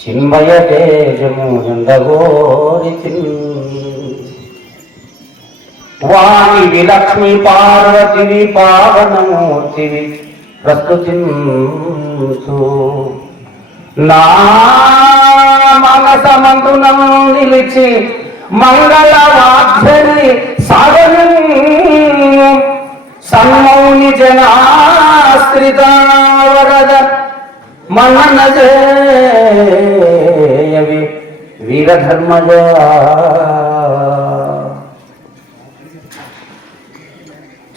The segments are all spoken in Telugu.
చిన్మయ తేజము ఎందగోరి వాణి విలక్ష్మి పార్వతివి పావనమూర్తివి ప్రస్తుతించు నా మనసమందునం నిలిచి మంగళ వాగ్ధని సాగను సన్మౌని జనాశ్రిత వరద మనన జయవి వీరధర్మజ.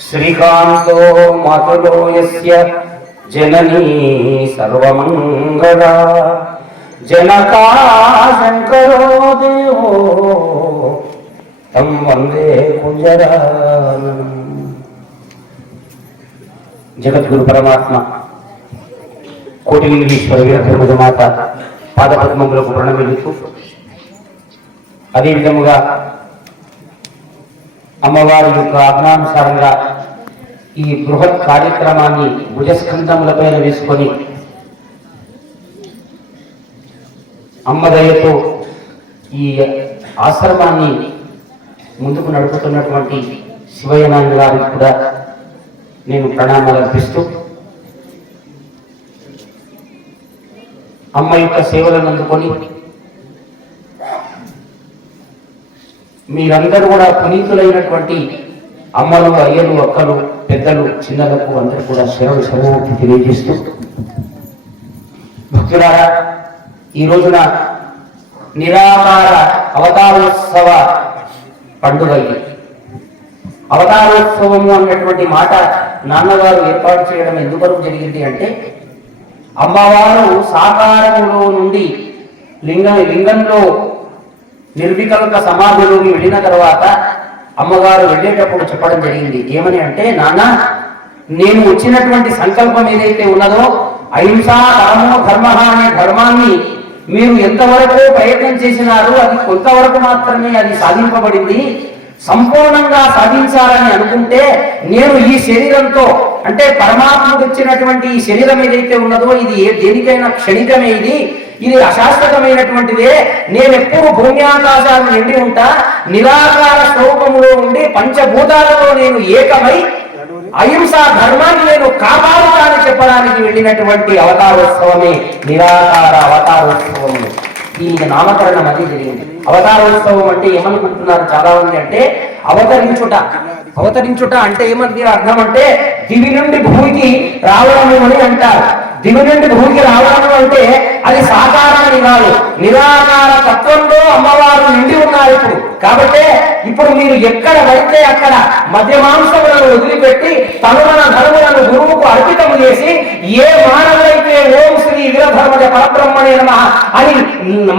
శ్రీకాంతో మాతులో యస్య జననీ సర్వమంగళ జనకా శంకరో దేవో తం వందే కుంజరాననం. జగద్గురు పరమాత్మ కోటిలింగేశ్వర వీరధర్మజ మాత పాదపద్మములకు ప్రణమిలుతూ అదేవిధముగా అమ్మవారి యొక్క ఆజ్ఞానుసారంగా ఈ బృహత్ కార్యక్రమాన్ని భుజస్కంధములపైన వేసుకొని అమ్మదయతో ఈ ఆశ్రమాన్ని ముందుకు నడుపుతున్నటువంటి శివయ్యనారాయణ గారికి కూడా నేను ప్రణామాలు అర్పిస్తూ అమ్మ యొక్క సేవలను అందుకొని మీరందరూ కూడా పునీతులైనటువంటి అమ్మలు, అయ్యలు, అక్కలు, పెద్దలు, చిన్నలకు అందరూ కూడా శరణు శరణార్థి తెలియజేస్తూ, భక్తులారా, ఈ రోజున నిరాకార అవతారోత్సవ పండుగ. ఇది అవతారోత్సవము అన్నటువంటి మాట నాన్నగారు ఏర్పాటు చేయడం ఎందువరకు జరిగింది అంటే, అమ్మవారు సాకారములో నుండి లింగంలో నిర్వికల్ప సమాధిలోకి వెళ్ళిన తర్వాత అమ్మగారు వెళ్ళేటప్పుడు చెప్పడం జరిగింది. ఏమని అంటే, నాన్న, నేను వచ్చినటువంటి సంకల్పం ఏదైతే ఉన్నదో అహింసా పరమో ధర్మ అనే ధర్మాన్ని మీరు ఎంతవరకు ప్రయత్నం చేసినారో అది కొంతవరకు మాత్రమే అది సాధింపబడింది. సంపూర్ణంగా సాధించాలని అనుకుంటే నేను ఈ శరీరంతో, అంటే పరమాత్ముడు ఇచ్చినటువంటి ఈ శరీరం ఏదైతే ఉన్నదో ఇది దేనికైనా క్షణికమే, ఇది అశాశ్వతమైనటువంటిదే. నేను ఎప్పుడు భూమ్యాకాశాలు నిండి ఉంటా, నిరాకార స్వరూపములో ఉండి పంచభూతాలలో నేను ఏకమై అహింసా ధర్మాన్ని నేను కాపాడుతానని చెప్పడానికి వెళ్ళినటువంటి అవతారోత్సవమే నిరాకార అవతారోత్సవము. దీనికి నామకరణం అది జరిగింది. అవతారోత్సవం అంటే ఏమనుకుంటున్నారు చాలా మంది అంటే, అవతరించుట అంటే ఏమని అర్థం అంటే దివి నుండి భూమికి రావడము అని అంటారు. దివి నుండి భూమికి రావడము అంటే అది సాకారాన్ని కాదు, నిరాకార తత్వంలో అమ్మవారు నిండి ఉన్నారు ఇప్పుడు. కాబట్టి ఇప్పుడు మీరు ఎక్కడ పడితే అక్కడ మధ్యమాంసములను వదిలిపెట్టి తనుమన ధర్ములను గురువుకు అర్పితం చేసి, ఏ మానవులైతే ఓం శ్రీ వీరధర్మజ పరబ్రహ్మణే నమః అని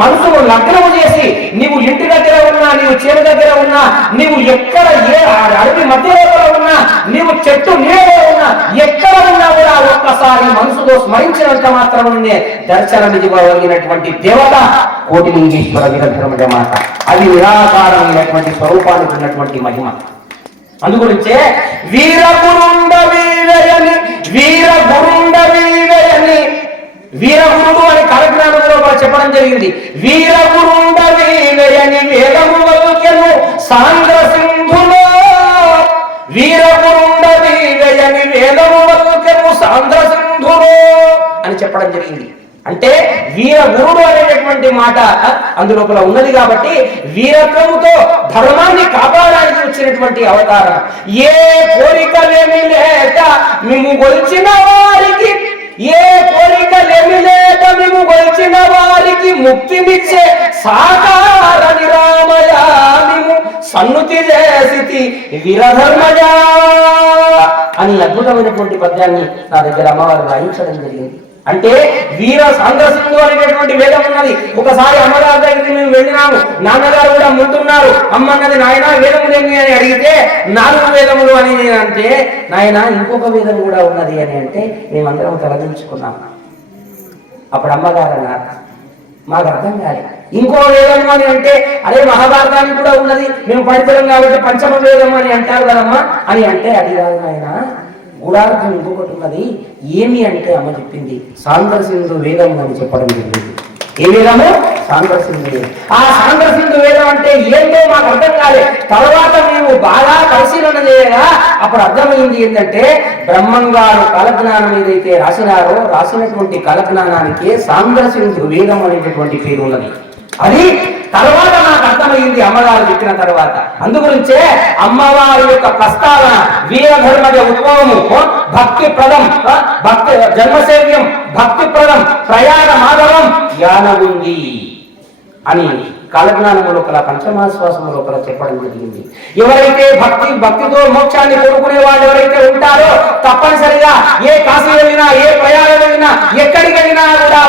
మనసును లగ్నము చేసి, నీవు ఇంటి దగ్గర ఉన్నా, నీవు చేను దగ్గర ఉన్నా, నీవు ఎక్కడ ఏ అడవి మధ్యలో ఉన్నా, నీవు చెట్టు నీడలో ఉన్నా, ఎక్కడ ఉన్నా కూడా ఒక్కసారి మనసుతో స్మరించినంత మాత్రమే దర్శనమివ్వగలిగినటువంటి దేవత కోటిలింగేశ్వర వీరధర్మజ మాత. అది నిరాకారమైనటువంటి స్వరూపానికి ఉన్నటువంటి మహిమ. అందుగురించే వీరగురుడు అని కార్యక్రమంలో చెప్పడం జరిగింది. వీరగురుండవీవయని వేదము వల్కెను సాంద్ర సింధులో, వీరగురుండవీవయని వేదము వల్కెను సాంద్ర సింధులో అని చెప్పడం జరిగింది. అంటే వీరగురుడు అనేటటువంటి మాట అందులోపల ఉన్నది. కాబట్టి వీరత్వముతో ధర్మాన్ని కాపాడడానికి వచ్చినటువంటి అవతారం. ఏ కోరికలేమి లేక మేము గొలిచిన వారికి, ఏ కోరికలేమి లేక మేము గొలిచిన వారికి ముక్తినిచ్చే సాకార నిరామయ మేము సన్నుతి చేసి వీరధర్మజ అని అద్భుతమైనటువంటి పద్యాన్ని నా దగ్గర అమ్మవారు రాయించడం జరిగింది. అంటే వీర సాంద్రసింధు అనేటటువంటి వేదం ఉన్నది. ఒకసారి అమ్మగారి దగ్గరికి మేము వెళ్ళినాము, నాన్నగారు కూడా ముందున్నారు. అమ్మన్నది, నాయన వేదములేమి అని అడిగితే 4 వేదములు అని అంటే, నాయన ఇంకొక వేదం కూడా ఉన్నది అని అంటే మేమందరం తలదించుకున్నాం. అప్పుడు అమ్మగారు అన్నారు, మాకు అర్థం కాలేదు. ఇంకో వేదం అని అంటే, అదే మహాభారతానికి కూడా ఉన్నది, మేము పడితరం కాబట్టి పంచమ వేదం అని అంటారు కదమ్మా అని అంటే, అది కాదు నాయన, గూఢార్థం ఇంకొకటి ఉన్నది. ఏమి అంటే అమ్మ చెప్పింది, సాంద్ర సింధు వేదం అని చెప్పడం జరిగింది. ఏ వేదము? సాంద్ర సింధు వేదం. ఆ సాంద్ర సింధు వేదం అంటే ఏంటో మాకు అర్థం కాలే. తర్వాత మేము బాగా పరిశీలన చేయగా అప్పుడు అర్థమైంది ఏంటంటే, బ్రహ్మం గారు కాలజ్ఞానం ఏదైతే రాసినారో రాసినటువంటి కాలజ్ఞానానికి సాంద్ర సింధు వేదం అనేటటువంటి పేరు ఉన్నది. అది తర్వాత నాకు అర్థమైంది అమ్మగారు చెప్పిన తర్వాత. అందుగురించే అమ్మవారి యొక్క ప్రస్తావన వీరధర్మజ ఉద్భవము భక్తి ప్రదం, భక్తి జన్మసేవ్యం భక్తి ప్రదం ప్రయాణ మాధవం యానగుంది అని కాలజ్ఞానము లోపల పంచమాశ్వాసము లోపల చెప్పడం జరిగింది. ఎవరైతే భక్తితో మోక్షాన్ని కోరుకునే వాళ్ళు ఎవరైతే ఉంటారో తప్పనిసరిగా ఏ కాశీ వెళ్ళినా, ఏ ప్రయాణం వెళ్ళినా, ఎక్కడికి వెళ్ళినా కూడా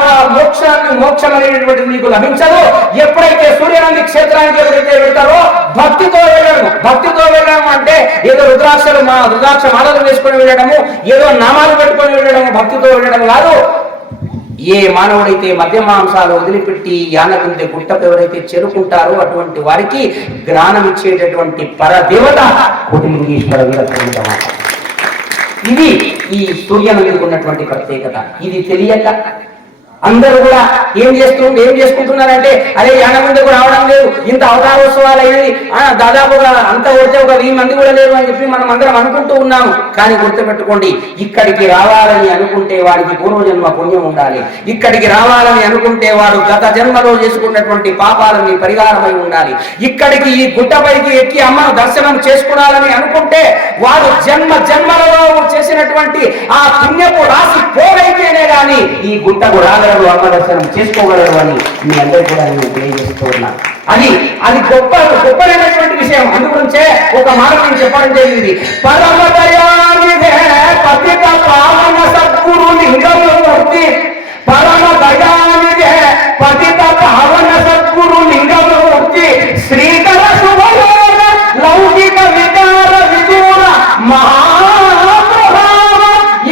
మోక్షం అనేటువంటిది మీకు లభించదు. ఎప్పుడైతే సూర్యనంది క్షేత్రానికి ఎవరైతే వెళ్తారో భక్తితో వెళ్ళడము అంటే ఏదో రుద్రాక్ష మాలలు వేసుకొని వెళ్ళడము, ఏదో నామాలు పెట్టుకొని వెళ్ళడము భక్తితో వెళ్ళడం కాదు. ఏ మానవుడైతే మద్యమాంసాలు వదిలిపెట్టి యానగుందె గుట్టకు ఎవరైతే చేరుకుంటారో అటువంటి వారికి జ్ఞానం ఇచ్చేటటువంటి పరదేవత కోటిలింగేశ్వర వీరబ్రహ్మ. ఇది ఈ సూర్యనందికి ఉన్నటువంటి ప్రత్యేకత. ఇది తెలియక అందరూ కూడా ఏం చేసుకుంటున్నారంటే, అదే యానగుందకు రావడం లేదు, ఇంత అవతారోత్సవాలు అయ్యింది, దాదాపుగా అంత కొడితే ఒక 1000 మంది కూడా లేరు అని చెప్పి మనం అందరం అనుకుంటూ ఉన్నాము. కానీ గుర్తుపెట్టుకోండి, ఇక్కడికి రావాలని అనుకుంటే వాడికి పూర్వజన్మ పుణ్యం ఉండాలి. ఇక్కడికి రావాలని అనుకుంటే వాడు గత జన్మలో చేసుకున్నటువంటి పాపాలని పరిహారమై ఉండాలి. ఇక్కడికి ఈ గుట్టపైకి ఎక్కి అమ్మను దర్శనం చేసుకోవాలని అనుకుంటే వాడు జన్మలలో చేసినటువంటి ఆ పుణ్యపు రాసి పోగైతేనే గాని ఈ గుట్టకు రాగలడు, అమ్మ దర్శనం చేసుకోగలడు అని మీ అందరూ కూడా నేను తెలియజేస్తూ ఉన్నాను. అది గొప్పైనటువంటి విషయం. అందుగురించే ఒక మాట నేను చెప్పడం జరిగింది. పరమ దయానిధే పతిత పావన సద్గురు లింగమూర్తి, పరమ దయానిధే పతిత పావన సద్గురు లింగమూర్తి, శ్రీకర శుభయోగ లౌకిక వికార విదూర మహాప్రభావ,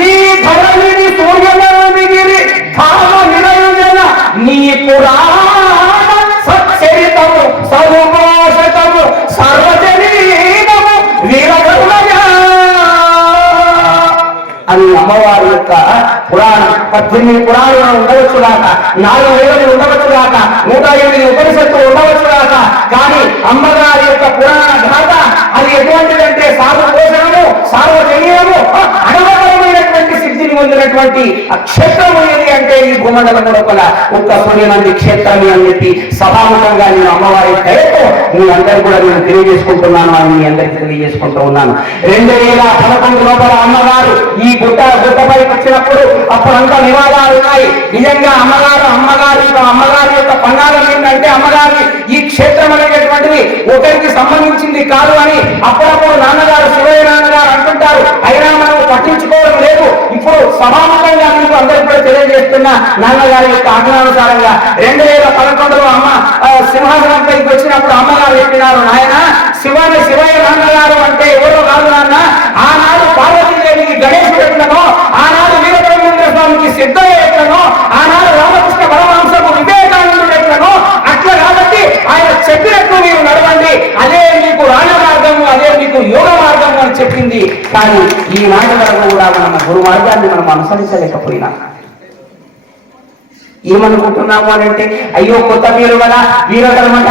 ఈ ధరణిని సూర్యనామిగిరి ధామ నిరంజన నీ పురాణ సచ్చరితము సర్వోషతము సర్వజనీనము వీరధర్మజ అని అమ్మవారి యొక్క పురాణం 18 పురాణాలు ఉండవచ్చుగాక, 4 వేదములు ఉండవచ్చుగాక, 108 ఉపనిషత్తులు ఉండవచ్చుగాక. కానీ అమ్మగారి యొక్క పురాణ ఘాత అది ఎటువంటిదంటే సార్వభౌషణము, సార్వజనీయము, అడవకరమైనటువంటి సిద్ధిని పొందినటువంటి క్షేత్రము ఏది అంటే ఈ భూమండలం లోపల ఒక్క సూర్యనంది క్షేత్రమే అని చెప్పి సభాముఖంగా నేను అమ్మవారి దయతో మీ అందరూ కూడా నేను తెలియజేసుకుంటున్నాను అని మీ అందరికీ తెలియజేసుకుంటూ ఉన్నాను. 2011 లోపల అమ్మగారు ఈ గుట్టపైకి వచ్చినప్పుడు అప్పుడంతా వివాదాలు ఉన్నాయి. నిజంగా అమ్మగారి యొక్క పండాలం ఏంటంటే, అమ్మగారి ఈ క్షేత్రం అనేటటువంటిది ఒకరికి సంబంధించింది కాదు అని అప్పుడప్పుడు నాన్నగారు శివయ్య నాన్నగారు అంటుంటారు. అయినా మనం పట్టించుకోవడం లేదు. ఇప్పుడు సభాముఖంగా మీకు అందరూ కూడా తెలియజేస్తున్న నాన్నగారి యొక్క ఆజ్ఞానుసారంగా 2011లో అమ్మ సింహాసనంపైకి వచ్చినప్పుడు అమ్మగారు చెప్పినారు, నాయన శివయ్య నాన్నగారు అంటే ఎవరో కాదు నాన్న, ఆనాడు పార్వతీదేవికి గణేశుడు ఎట్లనో, ఆనాడు వీరబ్రహ్మేంద్ర స్వామికి సిద్ధయ్య ఎట్లనో, ఆనాడు రామకృష్ణ పరమహంసకు వివేకానందుడు ఎట్లనో అట్లా కాబట్టి ఆయన చెప్పినట్టు మీరు నడవండి, అదే మీకు రాజమార్గము, అదే మీకు యోగ మార్గము అని చెప్పింది. కానీ ఈ మాట వరకు కూడా మనం గురు మార్గాన్ని మనం అనుసరించలేకపోయినా ఏమనుకుంటున్నాము అని అంటే, అయ్యో కొత్త పేరు కదా వీరధర్మజ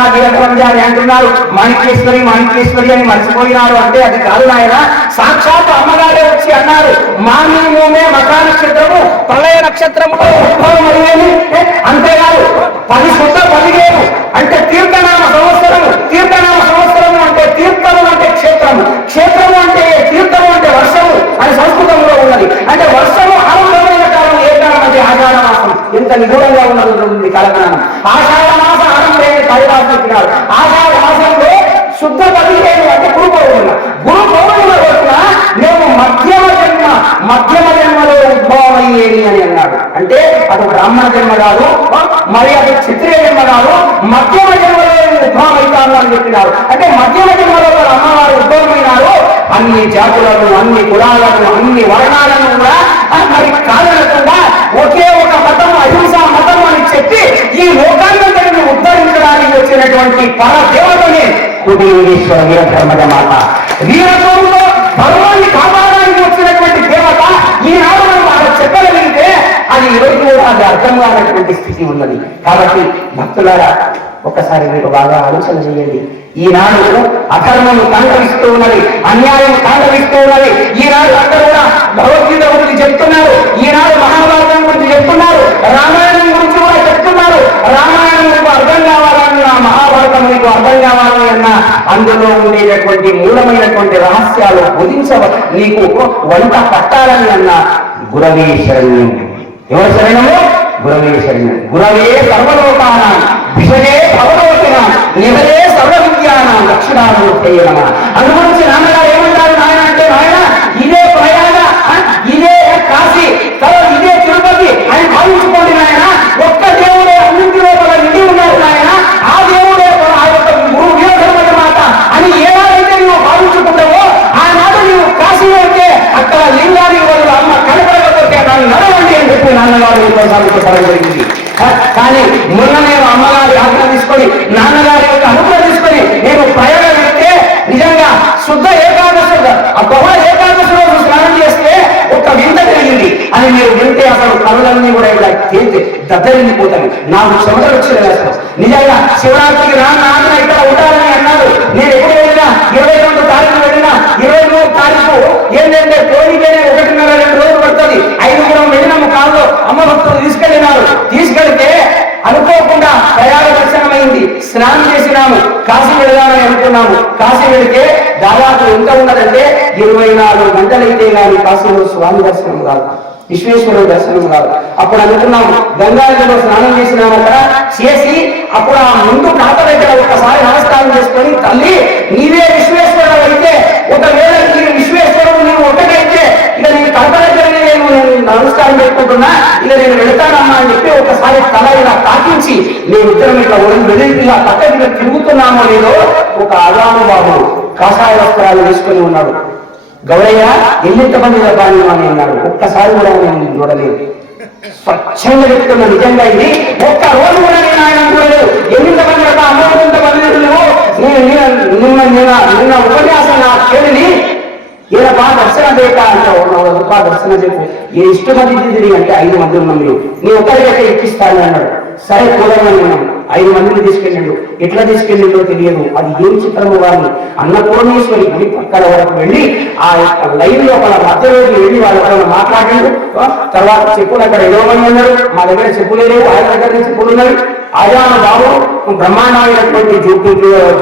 అని అంటున్నారు, మాణిక్యేశ్వరి అని మర్చిపోయినారు అంటే అది కాదు నాయన. సాక్షాత్ అమ్మగారే వచ్చి అన్నారు, మామూమే మకా నక్షత్రము ప్రళయ నక్షత్రములో ఉద్భవం అయ్యేది. అంతేకాదు 10 శుద్ధ 15 అంటే తీర్థనామ సంవత్సరము అంటే తీర్థము అంటే క్షేత్రము అంటే తీర్థము అంటే వర్షము అని సంస్కృతంలో ఉన్నది. అంటే వర్షము ఆరంభమైన కాలం ఏ కాలం అంటే ఆషాఢ మాసం. ఎంత నిగూఢంగా ఉన్నది కాలజ్ఞానం. ఆషాఢ మాసం ఆరంభమైన కాళిదాసు చెప్పినాడు. ఆషాఢ మాసంలో శుద్ధ 15 అంటే గురు పౌర్ణిమ రోజున మేము మధ్యమ జన్మలో ఉద్భవం అయ్యేది అని అన్నాడు. అంటే అది బ్రాహ్మణ జన్మ కాదు, మరి అది క్షత్రియ జన్మ కాదు, మధ్యమ జన్మలో ఉద్భవం అవుతాను అని చెప్పినారు. అంటే మధ్యమ జన్మలో అమ్మవారు ఉద్భవమైనారు. అన్ని జాతులను, అన్ని కులాలను, అన్ని వర్ణాలను కూడా మరి కాదనకుండా ఒకే ఒక మతం, అహింసా మతం అని చెప్పి ఈ లోకాన్ని ఉద్ధరించడానికి వచ్చినటువంటి పరదేవతని కోటిలింగేశ్వర వీరబ్రహ్మజ మాత. వీరత్వంలో ధర్మాన్ని కాపాడడానికి వచ్చినటువంటి దేవత ఈనాడు మనం చెప్పగలిగితే అది ఈరోజు అది అర్థం కానటువంటి స్థితి ఉన్నది. కాబట్టి భక్తులారా ఒక్కసారి మీరు బాగా ఆలోచన చేయండి. ఈనాడు అధర్మము తాండవిస్తూ ఉన్నది, అన్యాయం తాండవిస్తూ ఉన్నది. ఈనాడు అందరూ కూడా భగవద్గీత గురించి చెప్తున్నారు, ఈనాడు మహాభారతం గురించి చెప్తున్నారు, రామాయణం గురించి కూడా చెప్తున్నారు. రామాయణం మీకు అర్థం కావాలన్నా, మహాభారతం మీకు అర్థం కావాలని అన్నా అందులో ఉండేటటువంటి మూలమైనటువంటి రహస్యాలు బోధించవ నీకు వంట పట్టాలని అన్నా గురవే శరణ్యం. ఎవరి శరణము? గురవే శరణ్యం. గురవే సర్వలోకానాం విషయే భవలోకినాం నివరే సర్వ విద్యానాం దక్షిణామూర్తయే నమః. అందుగురించి నాన్నగారు ఏమంటారు నాయన అంటే, నాయన ఇదే ప్రయాగ, ఇదే కాశీ, ఇదే తిరుపతి అని భావించుకోండి నాయన. ఒక్క దేవుడే అన్నింటి లోపల నిండి ఉన్నారు నాయన. ఆ దేవుడే ఆ యొక్క గురు వీరధర్మయ్య మాత అని ఏనాడైతే నువ్వు భావించుకుంటావో ఆనాడు నువ్వు కాశీలో ఉంటే అక్కడ లింగానికి వాళ్ళు అమ్మ కనపడకపోతే దాన్ని నడవండి అని చెప్పి నాన్నగారు చెప్పడం జరిగింది. కానీ మొన్న నేను అమ్మగారి ఆజ్ఞ తీసుకొని, నాన్నగారి యొక్క అనుగ్రహం తీసుకొని నేను ప్రయాణం వెళ్తే నిజంగా శుద్ధ ఏకాదశి, బహుళ ఏకాదశి రోజు స్నానం చేస్తే ఒక వింత జరిగింది. అని మీరు వింటే అసలు కనులన్నీ కూడా ఇలా తేలితే దద్దరిల్లిపోతాయి. నాకు చెమటలు వచ్చేది అసలు. నిజంగా శివరాత్రికి నాన్న ఇక్కడ ఉండాలని అన్నారు. నేను ఎప్పుడు వెళ్ళినా 22 తారీఖు వెళ్ళినా 23 తారీఖు ఏంటంటే కోరికనే 1.5-2 రోజులు పడుతుంది. 5 వెళ్ళినాము కాళ్ళు అమ్మ భక్తులు తీసుకెళ్తే అనుకోకుండా ప్రయాణ దర్శనమైంది. స్నానం చేసినాము, కాశీ వెళదామని అనుకున్నాము. కాశీ వెళితే దాదాపు ఎంత ఉన్నదంటే 24 గంటలైతే కానీ కాశీలో స్వామి దర్శనం కాదు, విశ్వేశ్వరుడు దర్శనం కాదు. అప్పుడు అనుకున్నాము గంగానదిలో స్నానం చేసినాము. అక్కడ చేసి అప్పుడు ఆ ముందు కాత దగ్గర ఒకసారి నమస్కారం చేసుకొని, తల్లి నీవే విశ్వేశ్వరుడు అయితే, ఒకవేళ నీవు విశ్వేశ్వరుడు నీవు ఒకటైతే ఇక నేను కడప దగ్గర నేను నమస్కారం పెట్టుకుంటున్నా, ఇక నేను వెళతానమ్మా అని చెప్పి ఒకసారి తల ఇలా తాకించి మేమిద్దరం ఇట్లా వెళ్ళి ఇలా పక్కన తిరుగుతున్నామో లేదో ఒక అజానుబాబు కాషాయ వస్త్రాలు వేసుకొని ఉన్నాడు. గౌరయ్య ఎన్నింతమంది కానీ అని అన్నాడు. ఒక్కసారి కూడా నేను చూడలేదు. స్వచ్ఛంగా చెప్తున్నా, నిజంగా ఇది ఒక్క రోజు కూడా నేను ఆయన చూడలేదు. ఎన్నింతమంది అమౌంతమంది నిన్న ఉపన్యాసం నా చెల్లిని ఇలా బాగా దర్శనం చేయక అంటే బాగా దర్శనం చెప్పు ఏ ఇష్టమంది తిరిగి అంటే 5 మంది ఉన్నాం, నీ ఒకరికైతే ఇప్పిస్తాను అన్నాడు. సరే కూడమని ఉన్నాం. 5 మందిని తీసుకెళ్ళిండు. ఎట్లా తీసుకెళ్ళిండో తెలియదు. అది ఏం చిత్రము వారిని అన్నపూర్ణేశ్వరి గుడి పక్కన వరకు వెళ్ళి ఆ లైన్ లోపల మధ్యలోకి వెళ్ళి వాళ్ళ మాట్లాడిండు. తర్వాత చెప్పులు అక్కడ ఇవ్వమని అన్నాడు. మా దగ్గర చెప్పులు లేవు, ఆయన దగ్గర చెప్పులు ఉన్నాయి. ఆజాను బాబు బ్రహ్మాండమైనటువంటి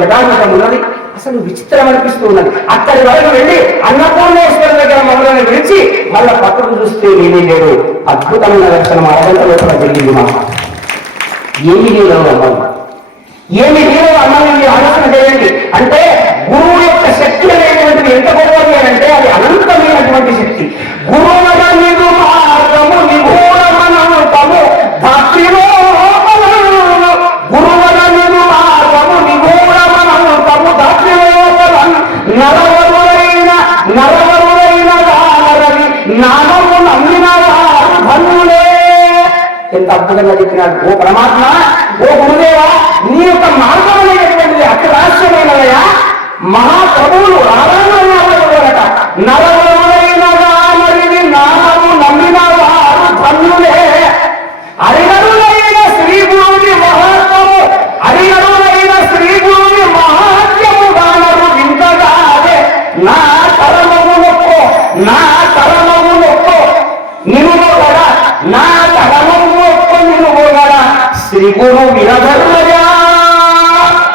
జటాజటం ఉన్నది. అసలు విచిత్రం అనిపిస్తూ ఉన్నది. అక్కడి వరకు వెళ్ళి అన్నపూర్ణేశ్వరి దగ్గర మమ్మల్ని విడిచి మళ్ళా పక్కకు చూస్తే ఏమీ లేడు. అద్భుతమైన దర్శనం అరగంట లోపల జరిగింది. మా ఏమి లేదో అమ్మాయి, ఏమి లేదో అమ్మాయి మీరు ఆలోచన చేయండి. అంటే గురువు యొక్క శక్తి అనేటువంటిది ఎంత గొప్పది అంటే అది అనంతమైనటువంటి శక్తి. గురువుల నిగు మార్గము నిగూఢమనంతము ధాత్రిలో గురువుల నిగు మార్గము నిగూఢమనంతము ధాత్రిలోపలం నరవరులైన వారని నామము నమ్మిన వారు ధన్యులే. ఎంత అద్భుతంగా చెప్పినాడు. ఓ పరమాత్మ, ఓ గురుదేవా, నీ యొక్క మార్గం అనేటువంటిది అతిరాశ్యమైనదయా. మహాప్రభువులు రావాలట. నరవరులైన వారిని నామము నమ్మిన వారు ధన్యులే. అరినరులైన శ్రీ గురువుని మహాత్మము, అరినరులైన శ్రీ గురువుని మహాత్మ్యము గానరు వింతగానే నా తరమము నొక్కో, నా తరమము నొక్కో నిన్ను కూడా, నా తరమము నొక్కో నిన్ను కూడా శ్రీ గురు వీరధర్మయ్య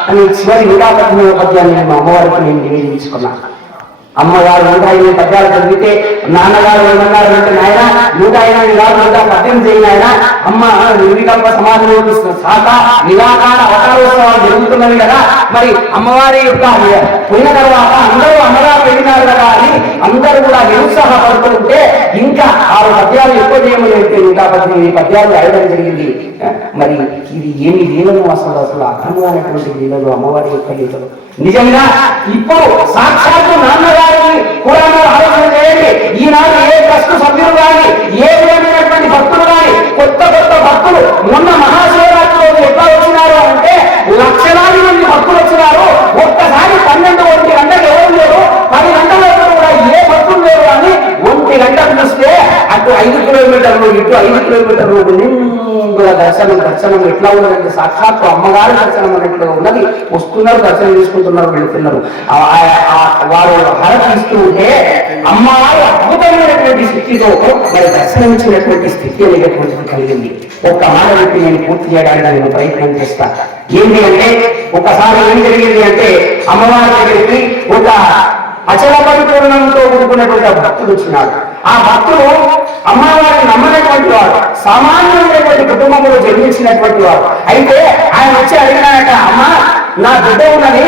అని చివరి 118వ పద్యాన్ని మా అమ్మవారికి నేను నివేదించుకున్నాను. అమ్మగారు 105 పద్యాలు చదివితే నాన్నగారు ఏమన్నారు అంటే, నాయన 108 కాదు 118 చేయి నాయన. అమ్మ నిర్వికల్ప సమాధిలో శాఖ నిరాకార అవతారోత్సవాలు జరుగుతున్నవి కదా, మరి అమ్మవారి యొక్క పోయిన తర్వాత అందరూ అమ్మగారు వెళ్ళినారు కదా అని అందరూ కూడా నిరుత్సాహపడుతుంటే ఇంకా 6 పద్యాలు ఎక్కువ చేయమని చెప్పి 118 పద్యాలు రాయడం జరిగింది. మరి ఇది ఏమి లీలలు, అసలు అర్థమైనటువంటి లీలలు అమ్మవారి యొక్క లీలలు. నిజంగా ఇప్పుడు సాక్షాత్తు నాన్నగారిని కూడా ఆలోచన చేయండి. ఈనాడు ఏ ట్రస్ట్ సభ్యులు కానీ, ఏ విధమైనటువంటి భక్తులు కానీ, కొత్త భక్తులు మొన్న మహాశివరాత్రి రోజు ఎట్లా వచ్చినారు అంటే లక్షలాది మంది భక్తులు వచ్చినారు. ఒక్కసారి 12-1 గంటలు ఎవరు లేరు, 10 గంటల కూడా ఏ భక్తులు లేరు. కానీ 1 గంటకు చూస్తే అటు 5 కిలో కిలోమీటర్లు, ఇటు 5 కిలోమీటర్లు నిండుగా దర్శనం ఎట్లా ఉన్నదంటే సాక్షాత్తు అమ్మగారి దర్శనం అన్నట్లుగా ఉన్నది. వస్తున్నారు, దర్శనం తీసుకుంటున్నారు, వెళుతున్నారు. వారు హరపిస్తూ ఉంటే అమ్మవారు అద్భుతమైనటువంటి స్థితితో మరి దర్శనమిచ్చినటువంటి స్థితి అనేటటువంటిది కలిగింది. ఒక్క మాట చెప్పి నేను పూర్తి చేయడానికి నేను ప్రయత్నం చేస్తాను. ఏంటి అంటే ఒకసారి ఏం జరిగింది అంటే అమ్మవారి దగ్గరికి ఒక అచల పరిపూర్ణంతో కూడుకున్నటువంటి భక్తుడు వచ్చినాడు. ఆ భక్తుడు అమ్మవారిని నమ్మనటువంటి వాడు, సామాన్యమైనటువంటి కుటుంబంలో జన్మించినటువంటి వాడు. అయితే ఆయన వచ్చి అడిగినాడట, అమ్మ నా బిడ్డ ఉన్నది,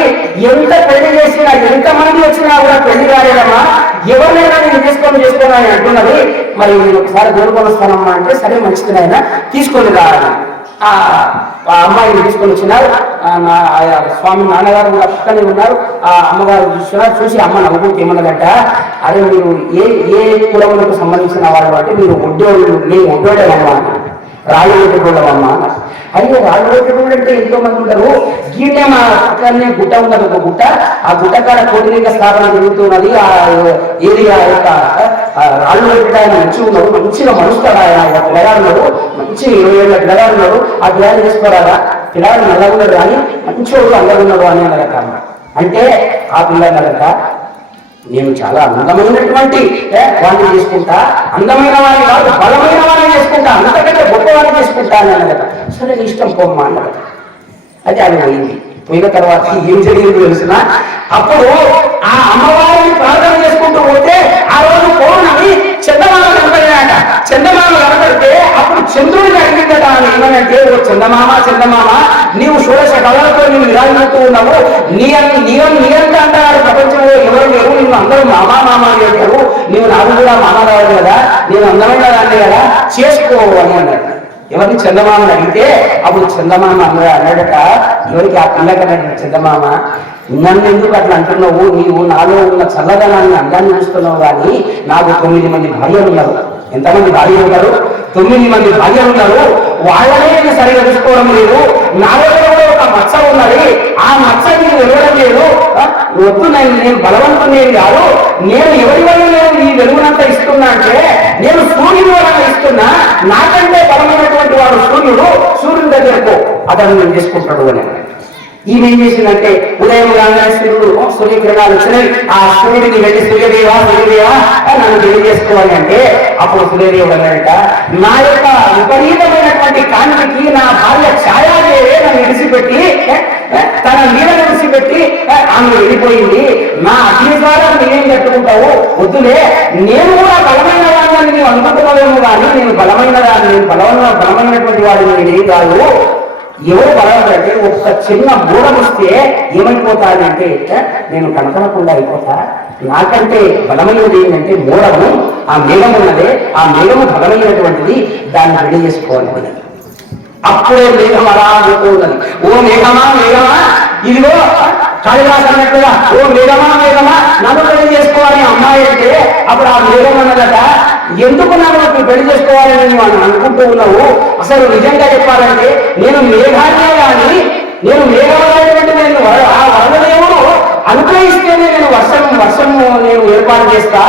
ఎంత పెళ్లి చేసినా ఎంతమంది వచ్చినా కూడా పెళ్లి కాలేదమ్మా, ఎవరినైనా నేను చేసుకోని అని అంటున్నది. మరి నేను ఒకసారి దూరుకొని వస్తానమ్మా అంటే సరే మంచిది ఆయన తీసుకొని రావాలి. ఆ అమ్మాయిని తీసుకొని వచ్చినారు. స్వామి నాన్నగారు కూడా పక్కనే ఉన్నారు. ఆ అమ్మగారు చూసి అమ్మ నవ్వుకుంటూ ఏమన్నదట, అరే మీరు ఏ కులములకు సంబంధించిన వాళ్ళు అంటే మీరు ఒడ్డోడేమమ్మా, రాళ్ళు పెట్టుకోవడమమ్మా. అయితే రాళ్ళు పెట్టుకోవడం అంటే ఎంతో మంది ఉంటారు. గీటే మా పక్కనే గుట్ట ఉన్నది, ఒక గుట్ట. ఆ గుట్ట కాడ కోటిలింగ స్థాపన జరుగుతున్నది. ఆ ఏరియా యొక్క రాళ్ళు పెట్టి ఆయన మంచిగా మనుస్తాడు. ఆయన పిల్లగాడున్నాడు, మంచి 20 ఏళ్ళ పిల్లగాడున్నాడు. ఆ పిల్లలు చేసుకోరాదా, పిల్లగాడు నల్లగున్నాడు కానీ మంచివాడు అందరున్నాడు అని అన్నదట. అంటే ఆ పిల్లగాడట, నేను చాలా అందమైనటువంటి వాడిని చేసుకుంటా, అందమైన వాడిని కాదు బలమైన వాడిని చేసుకుంటా, అంతకంటే గొప్పవాడిని చేసుకుంటా అని అన్నదట. సరే నీ ఇష్టం పోమ్మా అన్నదట. అది అది పోయింది. పోయిన తర్వాత ఏం జరిగింది తెలిసిన, అప్పుడు ఆ అమ్మవారిని ప్రార్థన చేసుకుంటూ పోతే ఆ రోజు పౌర్ణమి చందమామ కనపడినాట. చందమామ కనపడితే అప్పుడు చంద్రుడిని అడిగిందట అని ఏమనంటే, ఓ చందమామ చందమామ, నీవు షోడశ కళలతో నీవు విరాజిల్లుతూ ఉన్నావు, నీ అంతా అంటారు ప్రపంచంలో ఎవరు లేరు, నిన్ను అందరూ మామా అని అంటారు, నీవు నాకు కూడా మామ కావాలి కదా, నేను అందమైన దాన్ని కదా, చేసుకో అని అన్నాడు. ఎవరిని చందమామని అడిగితే అప్పుడు చందమామ అన్నాడట, ఎవరికి ఆ పిల్లకన్నాడు, చందమామ నన్ను ఎందుకు అట్లా అంటున్నావు, నీవు నాలో ఉన్న చల్లదనాన్ని అందాన్ని చూస్తున్నావు కానీ నాకు 9 మంది భార్యలు ఉన్నారు. ఎంతమంది భార్యలు ఉన్నారు? 9 మంది భార్యలు ఉన్నారు. వాళ్ళనే నేను సరిగా చూసుకోవడం లేదు. నాలో కూడా ఒక మచ్చ ఉన్నది, ఆ మచ్చ నేను వెళ్ళడం లేదు. వద్దు, నేను బలవంతునేది కాదు, నేను ఎవరి వల్ల నేను ఈ వెలుగునంతా ఇస్తున్నా అంటే నేను సూర్యుని వలన ఇస్తున్నా, నాకంటే బలమైనటువంటి వాడు సూర్యుని దగ్గరకు అతను నేను చేసుకుంటాడు అని. ఈమె ఏం చేసిందంటే ఉదయం రాగానే సూర్యకిరణాలు వచ్చినాయి. ఆ సూర్యుడిని వెళ్ళి సూర్యదేవా నన్ను తెలియజేసుకోవాలి అంటే అప్పుడు సూర్యదేవుడు అన్నాడట, నా యొక్క విపరీతమైనటువంటి కాంతికి నా భార్య ఛాయాదేవే నన్ను విడిచిపెట్టి, తన నీడను విడిచిపెట్టి ఆమె వెళ్ళిపోయింది. నా అగ్ని ద్వారా నేనేం కట్టుకుంటావు, వద్దులే, నేను కూడా బలమైన వాడిని నీవు అనుకుంటున్నావేమో కానీ నేను బలమైనటువంటి వాడిని నేనేం కాదు. ఎవరు బలవంటే ఒక్క చిన్న మూఢం వస్తే ఏమైపోతానంటే నేను కనపడకుండా అయిపోతా. నాకంటే బలమైనది ఏంటంటే మూఢము, ఆ మేఘము ఉన్నదే, ఆ మేఘము బలమైనటువంటిది, దాన్ని రెడీ చేసుకోవాలి. అప్పుడే మేఘం అలా పోతూ ఉన్నది. ఓ మేఘమా ఇదిగో కాళిదాసు అన్నట్టుగా, ఓ మేఘమా నన్ను పెళ్లి చేసుకోవాలి అమ్మాయి అంటే అప్పుడు ఆ మేఘం అన్నదట, ఎందుకు నన్ను పెళ్లి చేసుకోవాలని నువ్వు అనుకుంటూ ఉన్నావు? అసలు నిజంగా చెప్పాలంటే నేను మేఘాన్నే కానీ నేను మేఘమైనటువంటి నేను ఆ వరదదేవుడు అనుగ్రహిస్తేనే నేను వర్షము నేను ఏర్పాటు చేస్తా,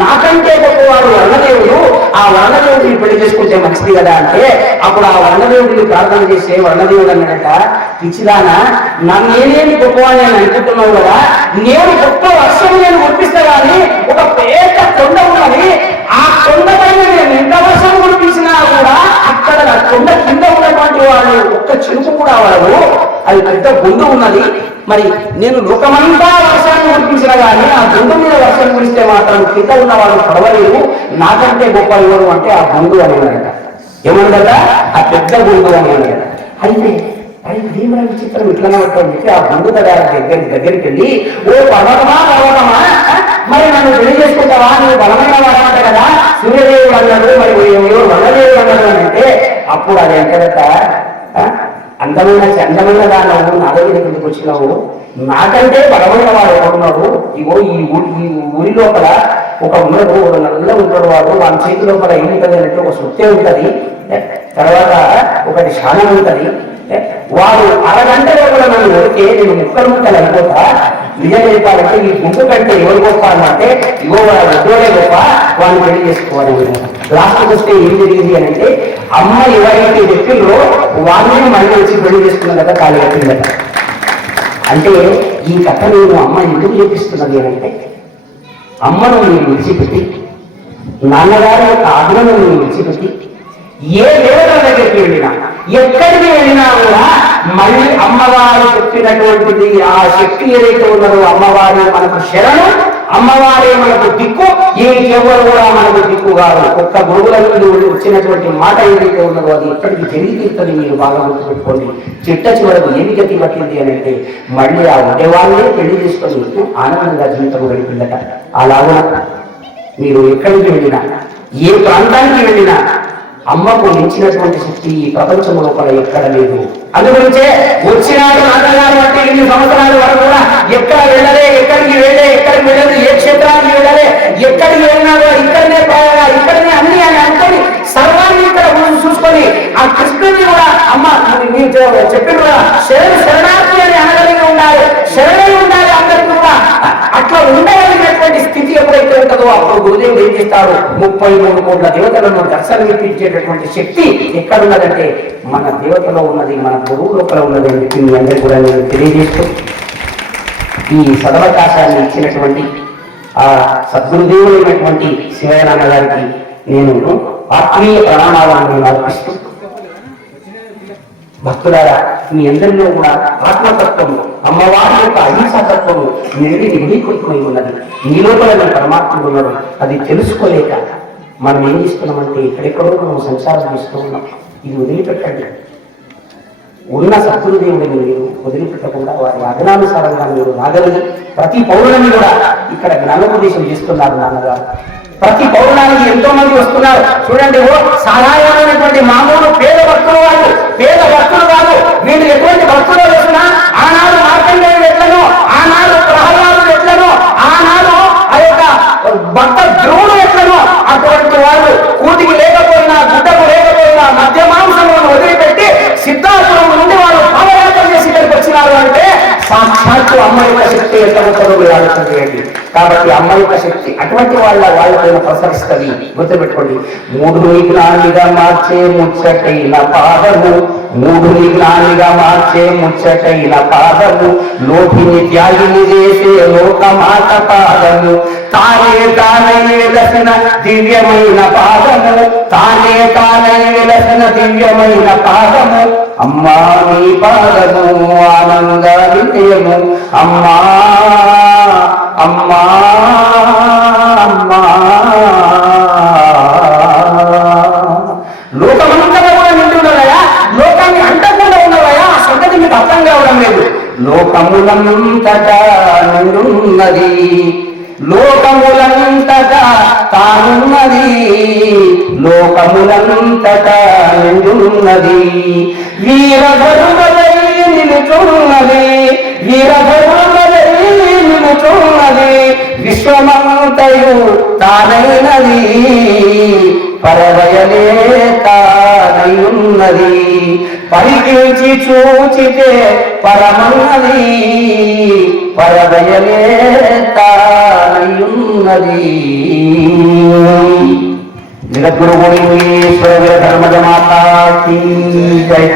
నాకంటే గొప్పవాడు వరదదేవుడు, ఆ వరదదేవుడిని పెళ్లి చేసుకుంటే మంచిది కదా అంటే అప్పుడు ఆ వరదదేవుడిని ప్రార్థన చేసే వరదదేవుడు అన్నాడట, పిచ్చిదానా, నేనేమి గొప్పవాడిని అని అనుకుంటున్నావు కదా, నేను గొప్ప వర్షం నేను కురిపిస్తా కానీ ఒక పేద కొండ ఉన్నది, ఆ కొండ పైన నేను ఎంత వర్షం కురిపించినా కూడా అక్కడ కొండ కింద ఉన్నటువంటి వాళ్ళు ఒక్క చినుకు కూడా వాడు, అది పెద్ద గుండు ఉన్నది. మరి నేను లోకమంతా వర్షాన్ని కురిపించిన కానీ ఆ గుండు మీద వర్షం కురిస్తే మాత్రం కింద ఉన్న వాళ్ళు పడవలేరు, నాకంటే గొప్ప ఎవరు అంటే ఆ గుండు అని అన్నాడట. ఏమన్నదట? ఆ పెద్ద గుండు అని అన్నాడట. అయితే భీమరా విచిత్రం ఇట్లనే పట్టుకొని చెప్పి ఆ గుండు దగ్గరికి వెళ్ళి, ఓ పర్వతమా మరి నన్ను పెళ్లి చేసుకుంటావా, నువ్వు బలమైన వాడమంట కదా, సూర్యదేవుడు అన్నాడు, మరి ఎవరు వరదేవుడు అన్నాడు అంటే అప్పుడు అది ఎంతట, అందమైన దాన్ని నా దగ్గర ఎందుకు వచ్చినావు, నాకంటే బలమైన వాడు ఎవరున్నాడు, ఇగో ఈ ఊరి లోపల ఒక ఉన్నాడు, ఒక నల్ల ఉంటాడు, వాడు వాళ్ళ చేతి లోపల ఏముంటుంది అన్నట్టు ఒక సుత్తే ఉంటుంది, తర్వాత ఒకటి శానం ఉంటుంది, వాడు అరగంటలో కూడా నన్ను కొడితే నేను ముక్కలు అయిపోతా, నిజం చెప్పాలంటే ఈ గుంపు కంటే ఎవరు గొప్ప అన్నట్టే, ఇగో వాడు ఉద్యోగే గొప్ప, వాడిని పెళ్లి చేసుకోవాలి. లాస్ట్కి వస్తే ఏం జరిగింది అని అంటే, అమ్మ ఎవరైతే చెప్పిందో వాళ్ళని మళ్ళీ వచ్చి పెళ్లి చేసుకున్న కదా ఖాళీ కట్టిందట. అంటే ఈ కథ నేను అమ్మ ఎందుకు చూపిస్తున్నది అని అంటే, అమ్మను నేను విడిచిపెట్టి, నాన్నగారి యొక్క ఆజ్ఞను నేను విడిచిపెట్టి ఏ దేవతల దగ్గరికి వెళ్ళినా, ఎక్కడికి వెళ్ళినా కూడా మళ్ళీ అమ్మవారు చెప్పినటువంటిది ఆ శక్తి ఏదైతే ఉన్నదో అమ్మవారి మనకు శరణు, అమ్మవారే మనకు దిక్కు, ఎవరు కూడా మనకు దిక్కు కాదు. ఒక్క గురువుల నుండి వచ్చినటువంటి మాట ఏదైతే ఉన్నదో అది ఎక్కడికి జరిగితేస్తుంది. మీరు బాగా గుర్తుపెట్టుకోండి. చిట్ట చివరకు ఏమి గతి పట్టింది అని అంటే, మళ్ళీ ఆ ఉండేవాళ్ళే పెళ్లి చేసుకొని ఆనందంగా జీవితం గడిపిందట. అలాగా మీరు ఎక్కడికి వెళ్ళినా, ఏ ప్రాంతానికి వెళ్ళినా అమ్మకు మించినటువంటి శక్తి ఈ ప్రపంచం లోపల ఎక్కడ లేదు. అందుగురించే వచ్చినాడు నాన్నగారు అంటే ఇన్ని సంవత్సరాల వరకు కూడా ఎక్కడ వెళ్ళలే, ఎక్కడికి వెళ్ళదు, ఏ క్షేత్రానికి వెళ్ళలే, ఎక్కడికి వెళ్ళినాడో ఇక్కడనే ప్రాయంగా, ఇక్కడనే అన్ని అని అనుకొని సర్వాన్ని ఇక్కడ చూసుకొని ఆ కృష్ణుని కూడా అమ్మ మీరు చెప్పిన కూడా శరణార్థి అని అనగలిగి ఉండాలి, శరణై ఉండాలి అందరికీ కూడా. అట్లా ఉండగలిగినటువంటి స్థితి ఎప్పుడైతే ఉంటుందో అప్పుడు గురుదేవుడు ఏం చేస్తారు, 33 కోట్ల దేవతలను దర్శనమిప్పించేటటువంటి శక్తి ఎక్కడున్నదంటే మన దేవతలో ఉన్నది, మన గురువు లోపల ఉన్నది అని చెప్పి మీ అందరికీ కూడా నేను తెలియజేస్తూ ఈ సదవకాశాన్ని ఇచ్చినటువంటి ఆ సద్గురుదేవుడైనటువంటి శివనాన్న గారికి నేను ఆత్మీయ ప్రణామాలను నేను అర్పిస్తూ, భక్తులారా మీ అందరిలో కూడా ఆత్మతత్వము, అమ్మవారి యొక్క అహింసతత్వము నిరీకృతమై ఉన్నది. మీ లోపల పరమాత్ముడు ఉన్నాడు. అది తెలుసుకోలేక మనం ఏం చేస్తున్నామంటే ఎక్కడెక్కడో మనం సంసారం చేస్తూ ఉన్నాం. ఇది వదిలిపెట్టండి. ఉన్న సద్గురుదేవుడిని మీరు వదిలిపెట్టకుండా వారి అజ్ఞానుసారంగా మీరు రాగలిగి ప్రతి పౌరులని కూడా ఇక్కడ జ్ఞానోపదేశం చేస్తున్నారు నాన్నగారు. ప్రతి పౌర్ణానికి ఎంతో మంది వస్తున్నారు. చూడండి, సాధారణమైనటువంటి మామూలు పేద భక్తులు కాదు. వీళ్ళు ఎటువంటి భక్తులు వేసినా ఆనాడు మార్కండేయుడు ఎట్లనో, ఆనాడు ప్రహ్లాదుడు ఎట్లనో, ఆనాడు ఆ యొక్క భక్త ధ్రువుడు ఎట్లనో అటువంటి వాళ్ళు కూటికి లేకపోయినా, గుడ్డకు లేకపోయినా మధ్య మాంసములను వదిలిపెట్టి సిద్ధార్థుల నుండి వాళ్ళు పాదయాత్ర చేసి ఇక్కడికి వచ్చినారు అంటే సాక్షాత్తు అమ్మ యొక్క శక్తి ఎంత ఉంటుందో ఆలోచన చేయండి. కాబట్టి అమ్మ యొక్క శక్తి అటువంటి వాళ్ళపైన ప్రసరిస్తుంది. గుర్తుపెట్టుకోండి. 3 జ్ఞానిగా మార్చే ముచ్చటైన పాదము, 3 జ్ఞానిగా మార్చే ముచ్చటైన పాదము, లోకిని త్యాగిని చేసే లోకమాత పాదము, తానే వెలసిన దివ్యమైన పాదము, తానే వెలసిన దివ్యమైన పాదము, అమ్మా నీ పాదము ఆనంద విజయము, అమ్మా అమ్మా అమ్మా. లోకమంతా కూడా నిండి ఉన్నదయా, లోకాన్ని అంటకుండా ఉన్నదయా, ఆ సంగతి మీకు అర్థం కావడం లేదు. లోకములంతటా నిండున్నది, లోకములంతటా తానున్నది, లోకములంతటా నిండున్నది, వీరధరుమలై నిలుచున్నది, వీరధరుమలై నిలుచున్నది, విశ్వమంతయు తానైనది, పరవయలే తానైయున్నది, పరికించి చూచితే పరమన్నది, పరవయలే తానైయున్నది. జగద్గురు గోవిందేశ్వర ధర్మజ మాతా కీ జై.